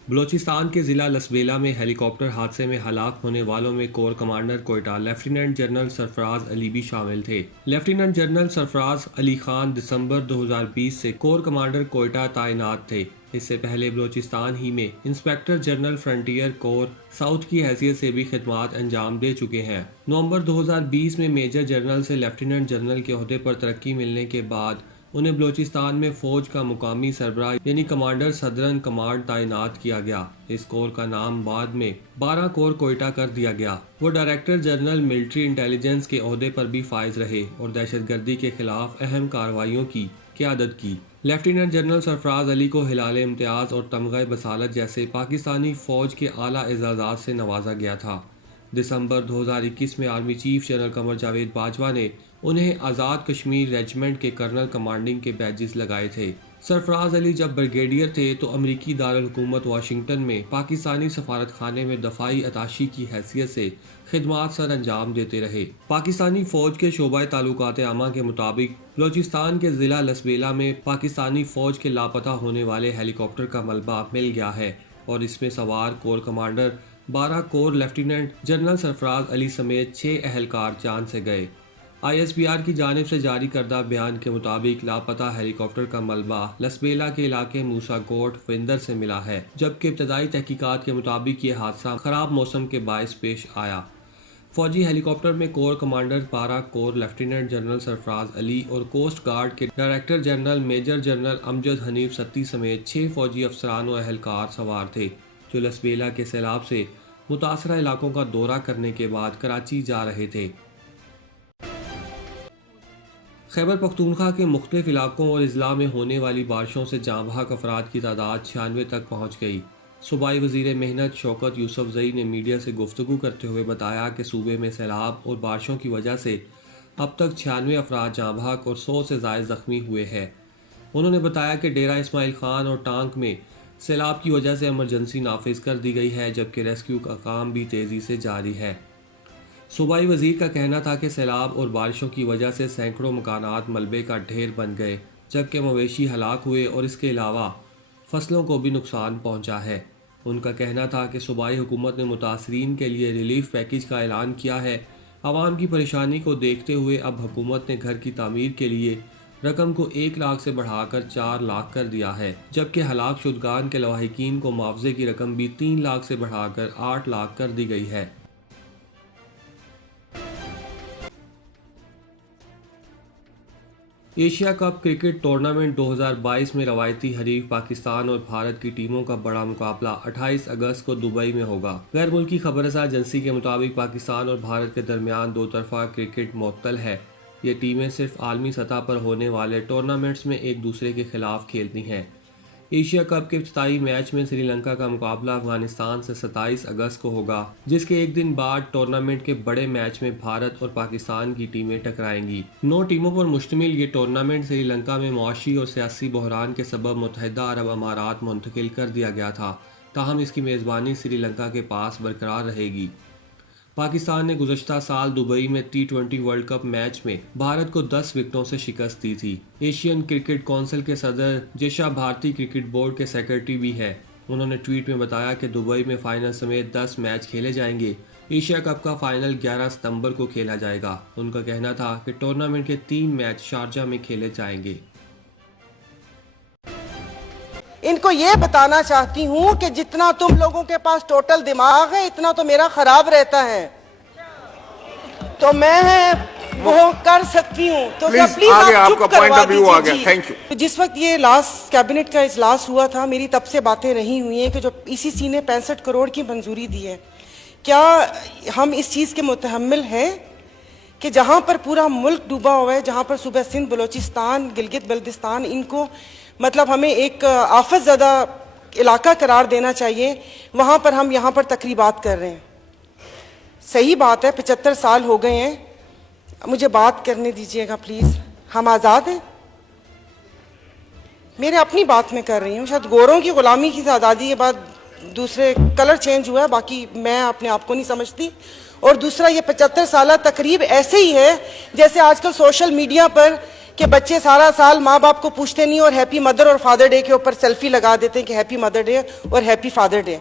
बलूचिस्तान के ज़िला लसबेला में हेलीकॉप्टर हादसे में हलाक होने वालों में corps commander Quetta lieutenant general Sarfaraz Ali भी शामिल थे। लेफ्टिनेंट जनरल सरफराज अली खान दिसंबर 2020 से कोर कमांडर कोयटा तैनात थे। इससे पहले बलूचिस्तान ही में inspector general frontier core south की हैसियत से भी खिदमात अंजाम दे चुके हैं। नवंबर 2020 में मेजर जनरल से लेफ्टिनेंट जनरल के ओहदे पर तरक्की मिलने के बाद उन्हें बलूचिस्तान में फौज का मुकामी सरबराह यानी कमांडर सदरन कमांड तैनात किया गया। इस कोर का नाम बाद में 12 कोर कोयटा कर दिया गया। वो डायरेक्टर जनरल मिलिट्री इंटेलिजेंस के ओहदे पर भी फाइज रहे और दहशतगर्दी के खिलाफ अहम कार्रवाइयों की क़यादत की। लेफ्टिनेंट जनरल सरफराज अली को हिलाल इम्तियाज़ और तमगा बसालत जैसे पाकिस्तानी फ़ौज के आला एजाज़ात से नवाजा गया था। दिसंबर 2021 में army chief general Qamar Javed Bajwa ने उन्हें आज़ाद कश्मीर रेजिमेंट के कर्नल कमांडिंग के बैजेस लगाए थे। सरफराज अली जब ब्रिगेडियर थे तो अमरीकी दारुल हुकूमत वाशिंगटन में पाकिस्तानी सफारत खाने में दफाई अताशी की हैसियत से खिदमात सर अंजाम देते रहे। पाकिस्तानी फ़ौज के शोबा ताल्लुकात आमा के मुताबिक बलूचिस्तान के ज़िला लसबेला में पाकिस्तानी फ़ौज के लापता होने वाले हेलीकॉप्टर का मलबा मिल गया है और इसमें सवार core commander 12 corps lieutenant general Sarfaraz Ali समेत 6 अहलकार जान से गए। ISPR की जानिब से जारी करदा बयान के मुताबिक लापता हेलीकॉप्टर का मलबा लसबेला के इलाके मूसा कोट फिंदर से मिला है, जबकि इब्तदाई तहकीकात के मुताबिक ये हादसा खराब मौसम के बायस पेश आया। फौजी हेलीकॉप्टर में corps commander 12 corps lieutenant general Sarfaraz Ali और कोस्ट गार्ड के director general major general Amjad Hanif Satti समेत 6 फौजी अफसरान और अहलकार सवार थे, जो लसबेला के सैलाब से मुतासरा इलाकों का दौरा करने के बाद कराची जा रहे थे। खैबर पख्तूनख्वा के मुख्तलिफ इलाकों और अजला में होने वाली बारिशों से जाँ बहक अफराद की तादाद 96 तक पहुँच गई। सूबाई वज़ीर मेहनत शौकत यूसुफजई ने मीडिया से गुफ्तगू करते हुए बताया कि सूबे में सैलाब और बारिशों की वजह से अब तक 96 अफराद जाँ बहक और 100 से ज़ायद ज़ख्मी हुए हैं। उन्होंने बताया कि डेरा इस्माइल खान और टांक में सैलाब की वजह से इमरजेंसी नाफिज कर दी गई है, जबकि रेस्क्यू का काम भी तेज़ी से जारी है। सूबाई वज़ीर का कहना था कि सैलाब और बारिशों की वजह से सैकड़ों मकानात मलबे का ढेर बन गए, जबकि मवेशी हलाक हुए और इसके अलावा फसलों को भी नुकसान पहुंचा है। उनका कहना था कि सूबाई हुकूमत ने मुतासरीन के लिए रिलीफ पैकेज का ऐलान किया है। आवाम की परेशानी को देखते हुए अब हुकूमत ने घर की तामीर के लिए रकम को 1 लाख से बढ़ाकर 4 लाख कर दिया है, जबकि हलाक शुदगान के लवाहिकीन को मुआवजे की रकम भी 3 लाख से बढ़ाकर 8 लाख कर दी गई है। एशिया कप क्रिकेट टूर्नामेंट 2022 में रवायती हरीफ पाकिस्तान और भारत की टीमों का बड़ा मुकाबला 28 अगस्त को दुबई में होगा। गैर मुल्की खबरसां एजेंसी के मुताबिक पाकिस्तान और भारत के दरमियान दो तरफा क्रिकेट मुअत्तल है। ये टीमें सिर्फ आलमी सतह पर होने वाले टूर्नामेंट्स में एक दूसरे के खिलाफ खेलती हैं। एशिया कप के इफ्तिताई मैच में श्रीलंका का मुकाबला अफगानिस्तान से 27 अगस्त को होगा, जिसके एक दिन बाद टूर्नामेंट के बड़े मैच में भारत और पाकिस्तान की टीमें टकराएंगी। 9 टीमों पर मुश्तमिल ये टूर्नामेंट श्रीलंका में मुआशी और सियासी बहरान के सबब मुत्तहिदा अरब अमारात मुंतकिल कर दिया गया था, ताहम इसकी मेज़बानी श्रीलंका के पास बरकरार रहेगी। पाकिस्तान ने गुज़श्ता साल दुबई में T20 वर्ल्ड कप मैच में भारत को 10 विकेटों से शिकस्त दी थी। एशियन क्रिकेट काउंसिल के सदर जिशा भारतीय क्रिकेट बोर्ड के सेक्रेटरी भी है। उन्होंने ट्वीट में बताया कि दुबई में फाइनल समेत 10 मैच खेले जाएंगे। एशिया कप का फाइनल 11 सितंबर को खेला जाएगा। उनका कहना था कि टूर्नामेंट के 3 मैच शारजा में खेले जाएंगे। इनको ये बताना चाहती हूँ कि जितना तुम लोगों के पास टोटल दिमाग है, इतना तो मेरा खराब रहता है, तो मैं वो कर सकती हूँ। तो प्लीज आप चुप करवा दीजिए। Thank you. जिस वक्त ये लास्ट कैबिनेट का इजलास हुआ था, मेरी तब से बातें रही हुई हैं कि जो ICC ने 65 करोड़ की मंजूरी दी है, क्या हम इस चीज़ के मुतहम्मिल हैं कि जहाँ पर पूरा मुल्क डूबा हुआ है, जहाँ पर सूबा सिंध, बलूचिस्तान, गिलगित बल्तिस्तान, इनको मतलब हमें एक आफत ज़दा इलाका करार देना चाहिए, वहाँ पर हम यहाँ पर तकरीबात कर रहे हैं। सही बात है, 75 साल हो गए हैं, मुझे बात करने दीजिएगा प्लीज़। हम आज़ाद हैं, मेरे अपनी बात में कर रही हूँ। शायद गोरों की ग़ुलामी की आज़ादी के बाद दूसरे कलर चेंज हुआ है, बाकी मैं अपने आप को नहीं समझती। और दूसरा, ये 75 साल तकरीब ऐसे ही है जैसे आजकल सोशल मीडिया पर कि बच्चे सारा साल माँ बाप को पूछते नहीं और हैप्पी मदर और फादर डे के ऊपर सेल्फी लगा देते हैं कि हैप्पी मदर डे और हैप्पी फादर डे।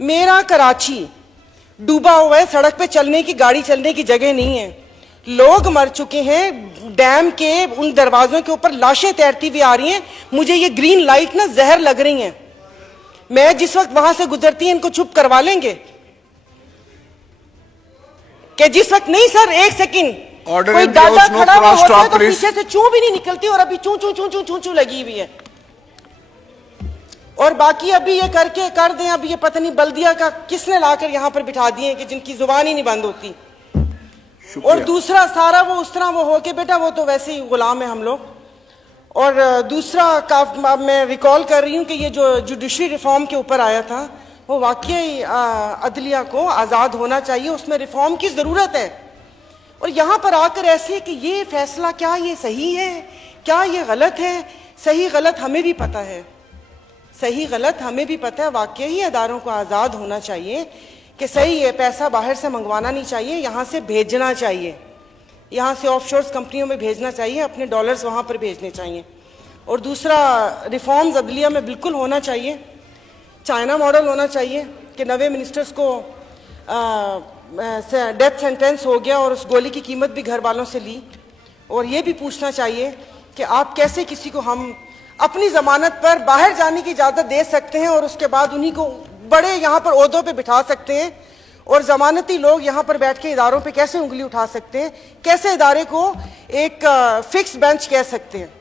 मेरा कराची डूबा हुआ है, सड़क पे चलने की, गाड़ी चलने की जगह नहीं है, लोग मर चुके हैं, डैम के उन दरवाजों के ऊपर लाशें तैरती हुई आ रही हैं। मुझे ये ग्रीन लाइट ना जहर लग रही हैं। मैं जिस वक्त वहां से गुजरती है इनको चुप करवा लेंगे कि जिस वक्त नहीं सर, एक सेकंड, कोई दादा खड़ा हुआ होता है तो पीछे से चू भी नहीं निकलती और अभी चू चू चू चू चू चू लगी हुई है। और बाकी अभी ये करके कर दें, अभी ये पता नहीं बल्दिया का किसने लाकर यहां पर बिठा दिए कि जिनकी जुबान ही नहीं बंद होती। और दूसरा सारा वो उस तरह वो हो के बेटा वो तो वैसे ही गुलाम है हम लोग। और दूसरा मैं रिकॉल कर रही हूं कि ये जो जुडिशरी रिफॉर्म के ऊपर आया था वो वाकई अदलिया को आज़ाद होना चाहिए, उसमें रिफॉर्म की ज़रूरत है। और यहाँ पर आकर ऐसे कि ये फैसला क्या ये सही है, क्या ये गलत है, सही गलत हमें भी पता है, सही गलत हमें भी पता है। वाकई अदारों को आज़ाद होना चाहिए कि सही है, पैसा बाहर से मंगवाना नहीं चाहिए, यहाँ से भेजना चाहिए, यहाँ से ऑफशोर्स कंपनियों में भेजना चाहिए, अपने डॉलर्स वहाँ पर भेजने चाहिए। और दूसरा रिफॉर्म्स अदलिया में बिल्कुल होना चाहिए, चाइना मॉडल होना चाहिए कि 90 मिनिस्टर्स को डेथ सेंटेंस हो गया और उस गोली की कीमत भी घर वालों से ली। और ये भी पूछना चाहिए कि आप कैसे किसी को हम अपनी जमानत पर बाहर जाने की इजाज़त दे सकते हैं और उसके बाद उन्हीं को बड़े यहाँ पर ओहदों पे बिठा सकते हैं, और जमानती लोग यहाँ पर बैठ के इदारों पे कैसे उंगली उठा सकते हैं, कैसे इदारे को एक फिक्स बेंच कह सकते हैं।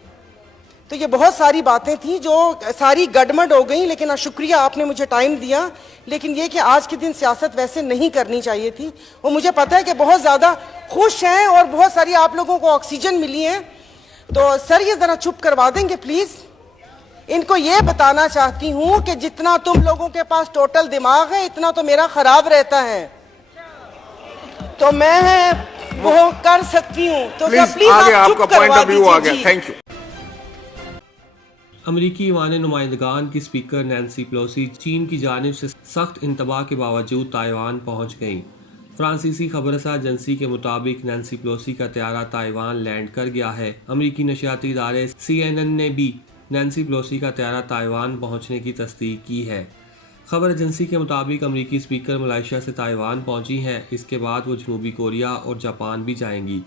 तो ये बहुत सारी बातें थी जो सारी गड़बड़ हो गई, लेकिन शुक्रिया आपने मुझे टाइम दिया। लेकिन ये कि आज के दिन सियासत वैसे नहीं करनी चाहिए थी। वो मुझे पता है कि बहुत ज़्यादा खुश हैं और बहुत सारी आप लोगों को ऑक्सीजन मिली है, तो सर ये ज़रा चुप करवा देंगे प्लीज़। इनको ये बताना चाहती हूँ कि जितना तुम लोगों के पास टोटल दिमाग है इतना तो मेरा खराब रहता है, तो मैं वो कर सकती हूँ। तो प्लीज आप चुप करवा दीजिए। Thank you. अमरीकी ईवान नुमाइंदगान की स्पीकर नैन्सी पेलोसी चीन की जानिब से सख्त इंतबाह के बावजूद ताइवान पहुंच गईं। फ्रांसीसी खबरसां एजेंसी के मुताबिक नैन्सी पेलोसी का त्यारा ताइवान लैंड कर गया है। अमरीकी नशियाती इदारे CNN ने भी नैन्सी पेलोसी का त्यारा ताइवान पहुंचने की तस्दीक की है। खबर एजेंसी के मुताबिक अमरीकी स्पीकर मलेशिया से ताइवान पहुंची हैं। इसके बाद वो जनूबी कोरिया और जापान भी जाएंगी।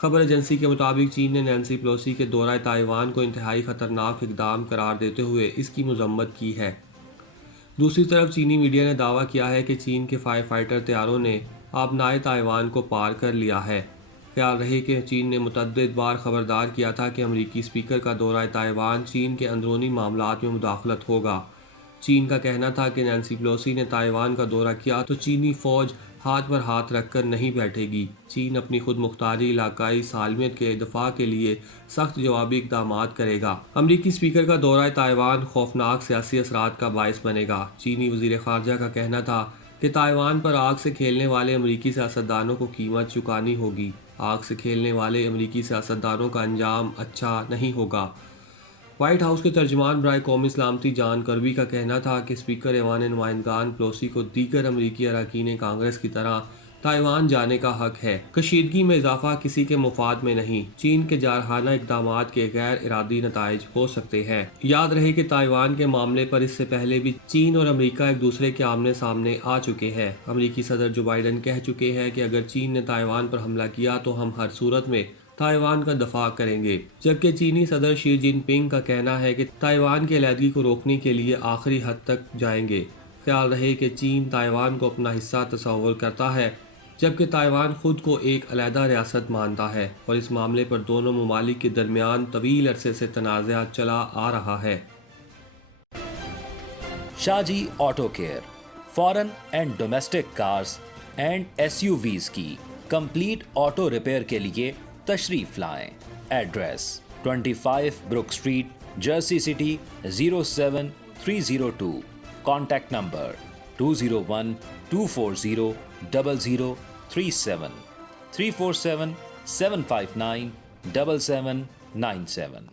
खबर एजेंसी के मुताबिक चीन ने नैन्सी पेलोसी के दौरा ताइवान को इंतहाई ख़तरनाक इक़दाम करार देते हुए इसकी मज़म्मत की है। दूसरी तरफ चीनी मीडिया ने दावा किया है कि चीन के फाइटर तैयारों ने आबनाए ताइवान को पार कर लिया है। ख्याल रहे कि चीन ने मुतअद्दिद बार खबरदार किया था कि अमरीकी स्पीकर का दौरा ताइवान चीन के अंदरूनी मामलात में मुदाखलत होगा। चीन का कहना था कि नैन्सी पेलोसी ने ताइवान का दौरा किया तो चीनी फ़ौज हाथ पर हाथ रखकर नहीं बैठेगी। चीन अपनी खुद मुख्तारी इलाकाई सालमियत के दफा के लिए सख्त जवाबी इकदाम करेगा। अमरीकी स्पीकर का दौरा ताइवान खौफनाक सियासी असरात का बायस बनेगा। चीनी वज़ीर ख़ारजा का कहना था कि ताइवान पर आग से खेलने वाले अमरीकी सियासतदानों को कीमत चुकानी होगी। आग से खेलने वाले अमरीकी सियासतदानों का अंजाम अच्छा नहीं होगा। व्हाइट हाउस के तर्जुमान बराए कौमी सलामती जॉन कर्बी का कहना था कि स्पीकर ईवान नुमाइंदगान पेलोसी को दीगर अमरीकी अरकान कांग्रेस की तरह ताइवान जाने का हक है। कशीदगी में इजाफा किसी के मुफाद में नहीं। चीन के जारहाना इकदाम के गैर इरादी नताइज हो सकते हैं। याद रहे कि ताइवान के मामले पर इससे पहले भी चीन और अमेरिका एक दूसरे के आमने सामने आ चुके हैं। अमेरिकी सदर जो बाइडन कह चुके हैं कि अगर चीन ने ताइवान पर हमला किया तो हम हर सूरत में ताइवान का दफा करेंगे, जबकि चीनी सदर शी जिनपिंग का कहना है कि ताइवान की अलहदगी को रोकने के लिए आखिरी हद तक जाएंगे। ख्याल रहे कि चीन ताइवान को अपना हिस्सा तस्वर करता है, जबकि ताइवान खुद को एक अलहदा रियासत मानता है और इस मामले पर दोनों ममालिक के दरमियान तवील अरसे से तनाज़ा चला आ रहा है। Shaji auto care foreign and domestic cars and SUVs की कंप्लीट ऑटो रिपेयर के लिए तशरीफ लाएं। Address 25 Brook Street, Jersey City 07302। Contact number 201 240 0037 347 759 7797।